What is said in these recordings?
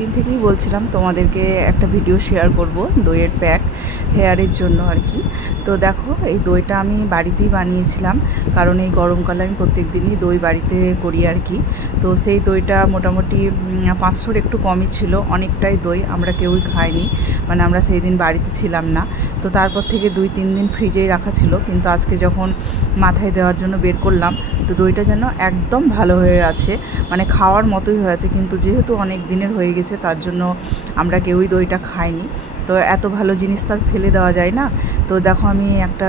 দিন থেকেই বলছিলাম তোমাদেরকে একটা ভিডিও শেয়ার করব, দইয়ের প্যাক হেয়ারের জন্য আর কি। তো দেখো, এই দইটা আমি বাড়িতেই বানিয়েছিলাম, কারণ এই গরমকালে আমি প্রত্যেক দিনই দই বাড়িতে করি আর কি। তো সেই দইটা মোটামুটি পাঁচশোর একটু কমই ছিল, অনেকটাই দই আমরা কেউই খাইনি মানে আমরা সেই দিন বাড়িতে ছিলাম না। তো তারপর থেকে দুই, তিন দিন ফ্রিজেই রাখা ছিল। কিন্তু আজকে যখন মাথায় দেওয়ার জন্য বের করলাম, তো দইটা যেন একদম ভালো হয়ে আছে। মানে খাওয়ার মতোই হয়ে আছে, কিন্তু যেহেতু অনেক দিনের হয়ে গেছে, তার জন্য আমরা কেউই দইটা খাইনি। তো এত ভালো জিনিস তো আর ফেলে দেওয়া যায় না। তো দেখো আমি একটা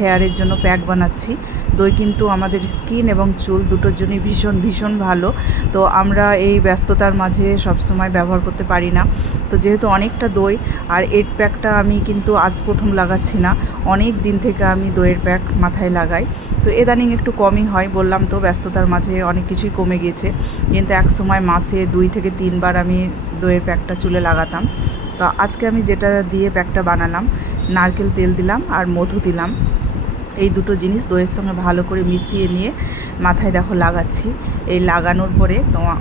হেয়ারের জন্য প্যাক বানাচ্ছি। দই কিন্তু আমাদের স্কিন এবং চুল দুটোর জন্যই ভীষণ ভীষণ ভালো। তো আমরা এই ব্যস্ততার মাঝে সবসময় ব্যবহার করতে পারি না। তো যেহেতু অনেকটা দই, আর এর প্যাকটা আমি কিন্তু আজ প্রথম লাগাচ্ছি না। অনেক দিন থেকে আমি দইয়ের প্যাক মাথায় লাগাই। তো এদানিং একটু কমই হয়, বললাম তো ব্যস্ততার মাঝে অনেক কিছুই কমে গিয়েছে। কিন্তু এক সময় মাসে দুই থেকে তিনবার আমি দইয়ের প্যাকটা চুলে লাগাতাম। তো আজকে আমি যেটা দিয়ে প্যাকটা বানালাম, নারকেল তেল দিলাম আর মধু দিলাম। এই দুটো জিনিস দইয়ের সঙ্গে ভালো করে মিশিয়ে নিয়ে মাথায় দেখো লাগাচ্ছি। এই লাগানোর পরে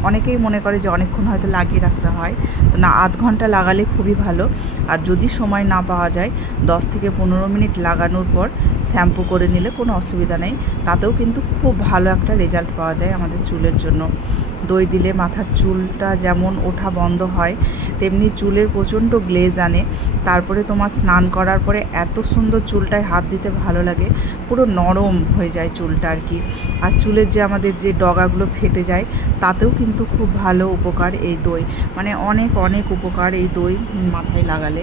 অনেকেই মনে করে যে অনেকক্ষণ হয়তো লাগিয়ে রাখতে হয়। তো না, আধ ঘণ্টা লাগালে খুবই ভালো। আর যদি সময় না পাওয়া যায়, দশ থেকে পনেরো মিনিট লাগানোর পর শ্যাম্পু করে নিলে কোনো অসুবিধা নেই। তাতেও কিন্তু খুব ভালো একটা রেজাল্ট পাওয়া যায় আমাদের চুলের জন্য। দই দিলে মাথার চুলটা যেমন ওঠা বন্ধ হয় তেমনি চুলের প্রচণ্ড গ্লেজ আনে। তারপরে তোমার স্নান করার পরে এত সুন্দর চুলটায় হাত দিতে ভালো লাগে, পুরো নরম হয়ে যায় চুলটা আর কি। আর চুলের যে আমাদের যে ডগাগুলো ফেটে যায়, তাতেও কিন্তু খুব ভালো উপকার এই দই। মানে অনেক অনেক উপকার এই দই মাথায় লাগালে।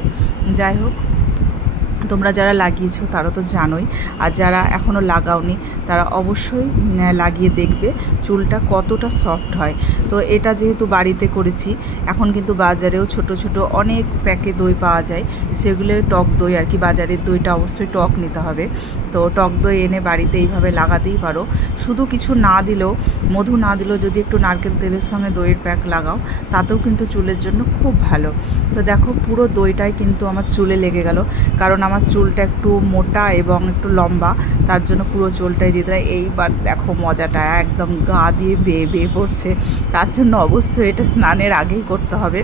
যাই হোক তোমরা যারা লাগিয়েছো তারা তো জানোই। আর যারা এখনও লাগাওনি, তারা অবশ্যই লাগিয়ে দেখবে চুলটা কতটা সফট হয়। তো এটা যেহেতু বাড়িতে করেছি, এখন কিন্তু বাজারেও ছোট ছোট অনেক প্যাকে দই পাওয়া যায়। সেগুলো টক দই আর কি, বাজারের দইটা অবশ্যই টক নিতে হবে। তো টক দই এনে বাড়িতে এইভাবে লাগাতেই পারো। শুধু কিছু না দিলেও, মধু না দিলেও যদি একটু নারকেল তেলের সঙ্গে দইয়ের প্যাক লাগাও, তাতেও কিন্তু চুলের জন্য খুব ভালো। তো দেখো পুরো দইটাই কিন্তু আমার চুলে লেগে গেল। কারণ আমার চুলটা একটু মোটা এবং একটু লম্বা, তার জন্য পুরো চুলটাই দিতে হয়। এইবার দেখো মজাটা, একদম গা দিয়ে বেয়ে বেয়ে পড়ছে। তার জন্য অবশ্যই এটা স্নানের আগেই করতে হবে।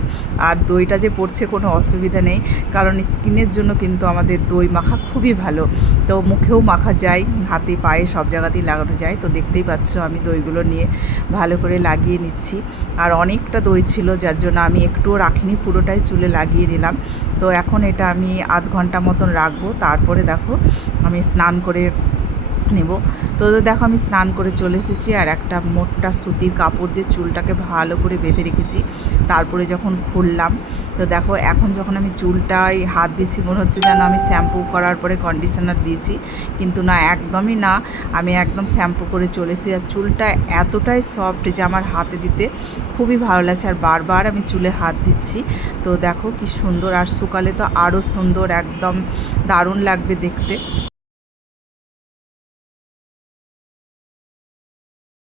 আর দইটা যে পড়ছে কোনো অসুবিধা নেই, কারণ স্কিনের জন্য কিন্তু আমাদের দই মাখা খুবই ভালো। তো মুখেও মাখা যায়, হাতে পায়ে সব জায়গাতেই লাগানো যায়। তো দেখতেই পাচ্ছ আমি দইগুলো নিয়ে ভালো করে লাগিয়ে নিচ্ছি। আর অনেকটা দই ছিল, যার জন্য আমি একটুও রাখিনি, পুরোটাই চুলে লাগিয়ে নিলাম। তো এখন এটা আমি আধ ঘণ্টা মতন রাখব। তারপরে দেখো আমি স্নান করে নেব। তো দেখো আমি স্নান করে চলে এসেছি আর একটা মোটটা সুতির কাপড় দিয়ে চুলটাকে ভালো করে বেঁধে রেখেছি। তারপরে যখন খুললাম তো দেখো, এখন যখন আমি চুলটাই হাত দিচ্ছি, মনে হচ্ছে যেন আমি শ্যাম্পু করার পরে কন্ডিশনার দিয়েছি। কিন্তু না, একদমই না। আমি একদম শ্যাম্পু করে চলে এসেছি। আর চুলটা এতটাই সফট যে আমার হাতে দিতে খুবই ভালো লাগছে। আর বারবার আমি চুলে হাত দিচ্ছি। তো দেখো কি সুন্দর। আর শুকালে তো আরও সুন্দর, একদম দারুণ লাগবে দেখতে।